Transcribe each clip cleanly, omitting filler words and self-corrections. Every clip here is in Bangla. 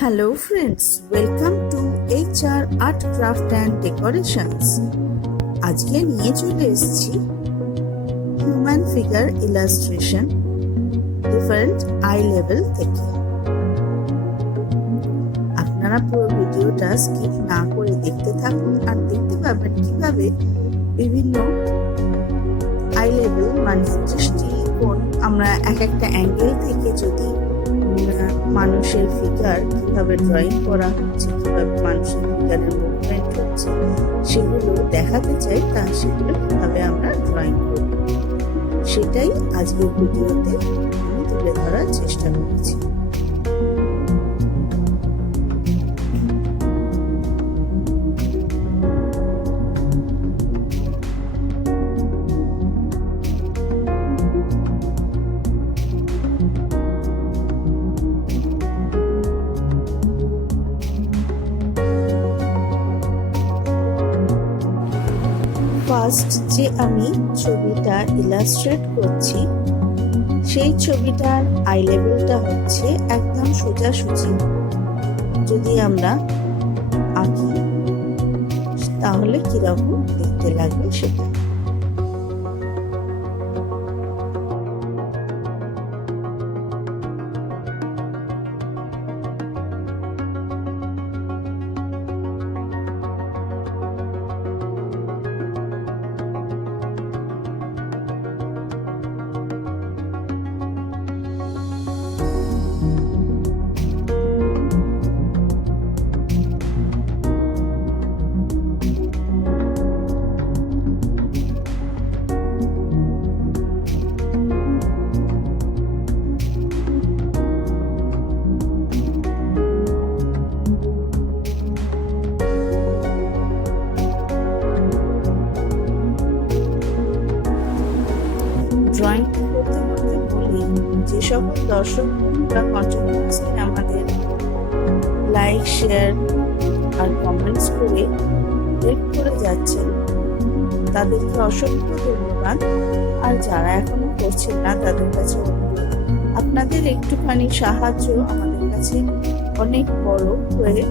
Hello friends, welcome to HR Art Craft and Decorations. আজকে নিয়ে চলে এসেছি human figure illustration different I level থেকে। আপনারা পুরো ভিডিওটা স্কিপ না করে দেখতে থাকুন আর দেখতে পাবেন কিভাবে বিভিন্ন আই লেভেল মানে দৃষ্টিকোণ আমরা এক একটা অ্যাঙ্গেল থেকে যদি মানুষের ফিগার কিভাবে ড্রয়িং করা হচ্ছে, কিভাবে মানুষের ফিগারের মুভমেন্ট হচ্ছে সেগুলো দেখাতে চাই, তা সেগুলো কিভাবে আমরা ড্রয়িং করব সেটাই আজকের ভিডিওতে আমি তুলে ধরার চেষ্টা করেছি। ফার্স্ট যে আমি ছবিটা ইলাস্ট্রেট করছি সেই ছবিটার আই লেভেলটা হচ্ছে একদম সোজাসুজি। যদি আমরা আঁকি তাহলে কিরকম দেখতে লাগবে সেটা। ড্রয়িং করতে করতে বলি, যে সকল দর্শকরা কন্টিনিউয়াসলি আমাদের লাইক, শেয়ার আর কমেন্টস করে হেল্প করে যাচ্ছেন তাদেরকে অসংখ্য ধন্যবাদ। আর যারা এখনো করছেন না তাদের কাছে অনুরোধ, আপনাদের একটুখানি সাহায্য আমাদের কাছে অনেক বড় হয়ে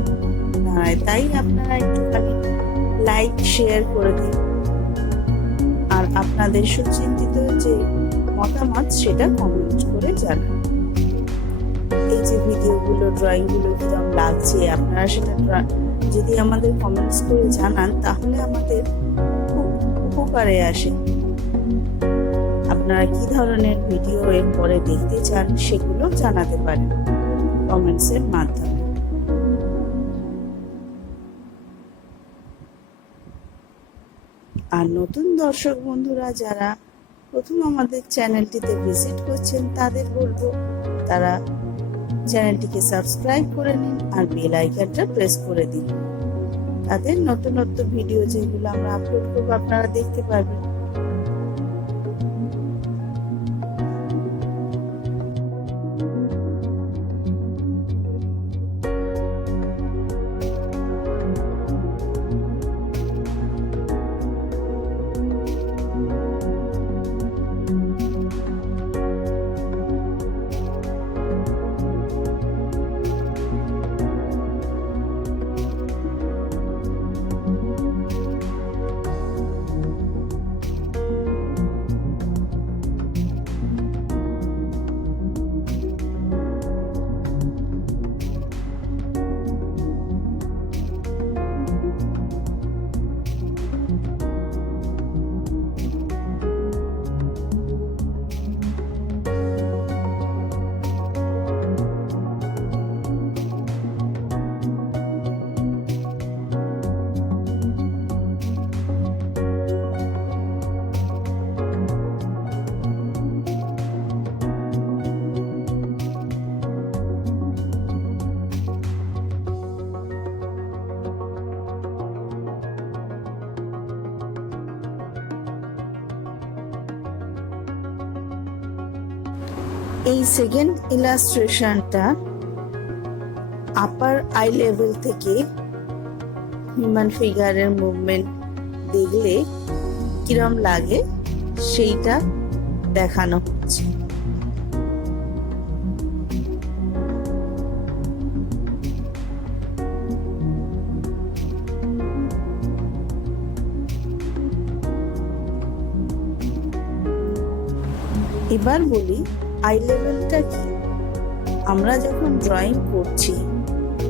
দাঁড়ায়, তাই আপনারা একটুখানি লাইক শেয়ার করে দিন আর আপনাদের সুচিন্তিত যে মতামত সেটা কমেন্ট করে জানান। এই যে ভিডিওগুলো, ড্রয়িংগুলো কিরকম লাগছে আপনারা সেটা যদি আমাদের কমেন্টস করে জানান তাহলে আমাদের খুব উপকারে আসে। আপনারা কি ধরনের ভিডিও এর পরে দেখতে চান সেগুলো জানাতে পারেন কমেন্টসের মাধ্যমে। আর নতুন দর্শক বন্ধুরা যারা প্রথম আমাদের চ্যানেলটিতে ভিজিট করছেন তাদের বলবো তারা চ্যানেলটিকে সাবস্ক্রাইব করে নিন আর বেল আইকনটা প্রেস করে দিন। তাদের নতুন নতুন ভিডিও যেগুলো আমরা আপলোড করবো আপনারা দেখতে পারবেন। এই সেকেন্ড ইলাস্ট্রেশনটা আপার আই লেভেল থেকে হিউম্যান ফিগারের মুভমেন্ট দেখলে কিরম লাগে সেইটা দেখানো হচ্ছে। এবার বলি আই লেভেলটা কি। আমরা যখন ড্রয়িং করছি,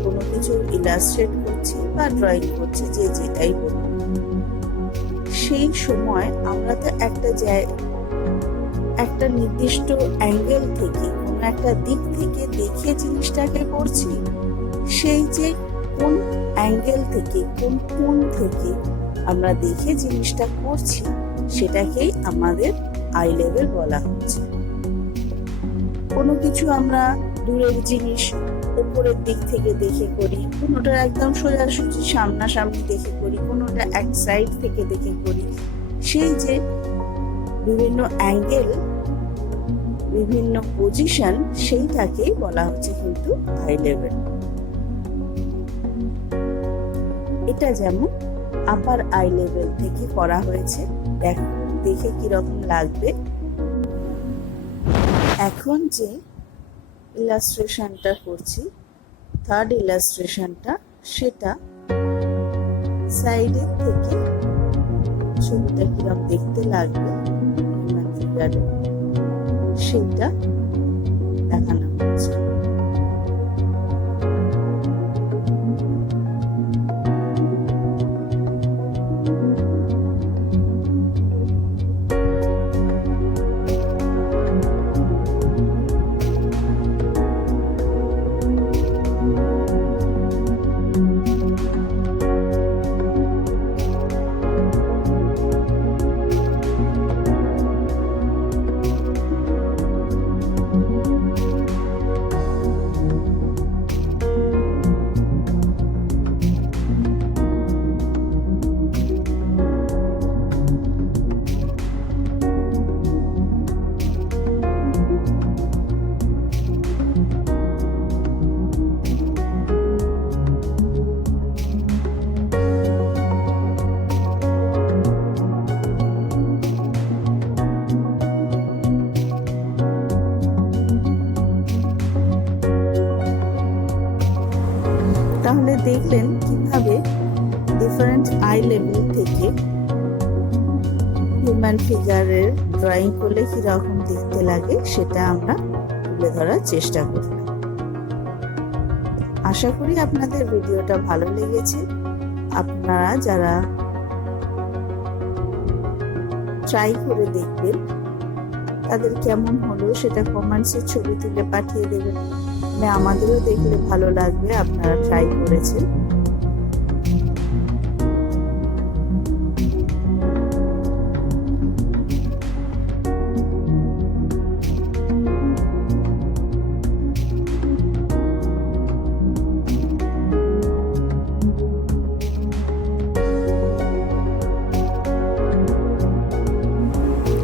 কোনো কিছু ইলাস্ট্রেট করছি বা ড্রয়িং করছি, যে যেটাই বলি, সেই সময় আমরা তো একটা নির্দিষ্ট অ্যাঙ্গেল থেকে, কোনো একটা দিক থেকে দেখে জিনিসটাকে করছি। সেই যে কোন অ্যাঙ্গেল থেকে, কোন কোণ থেকে আমরা দেখে জিনিসটা করছি, সেটাকেই আমাদের আই লেভেল বলা হচ্ছে। কোনো কিছু আমরা দূরের জিনিস উপরের দিক থেকে দেখে করি, কোনোটা একদম সোজাসুজি সামনাসামনি দেখে করি, কোনোটা এক সাইড থেকে দেখে করি। সেই যে বিভিন্ন অ্যাঙ্গেল, বিভিন্ন পজিশন, সেইটাকেই বলা হচ্ছে কিন্তু আই লেভেল। এটা যেমন আপার আই লেভেল থেকে করা হয়েছে, দেখে কিরকম লাগবে। এখন যে ইলাস্ট্রেশনটা করছি, থার্ড ইলাস্ট্রেশনটা, সেটা সাইডের থেকে ছবিটা কিরকম দেখতে লাগবে সেটা দেখানো হচ্ছে। তাহলে দেখলেন কিভাবে ডিফারেন্ট আই লেভেল থেকে হিউম্যান ফিগারের ড্রয়িং করলে কিরকম দেখতে লাগে সেটা আমরা তুলে ধরার চেষ্টা করলাম। আশা করি আপনাদের ভিডিওটা ভালো লেগেছে। আপনারা যারা ট্রাই করে দেখবেন, তাদের কেমন হলো সেটা কমেন্টসে ছবি তুলে পাঠিয়ে দেবেন। আমাদেরও দেখলে ভালো লাগবে আপনারা ট্রাই করেছেন।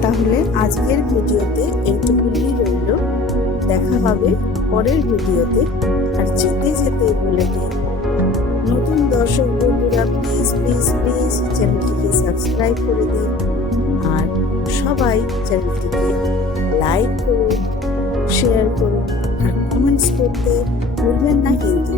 তাহলে আজকের ভিডিওতে এইটুকুনি রইল। দেখা হবে পরের ভিডিওতে। আর যেতে যেতে বলে দিই, নতুন দর্শক বন্ধুরা প্লিজ প্লিজ প্লিজ চ্যানেলটিকে সাবস্ক্রাইব করে দিন। আর সবাই চ্যানেলটিকে লাইক করুন, শেয়ার করুন, আর কমেন্টস করতে ভুলবেন না কিন্তু।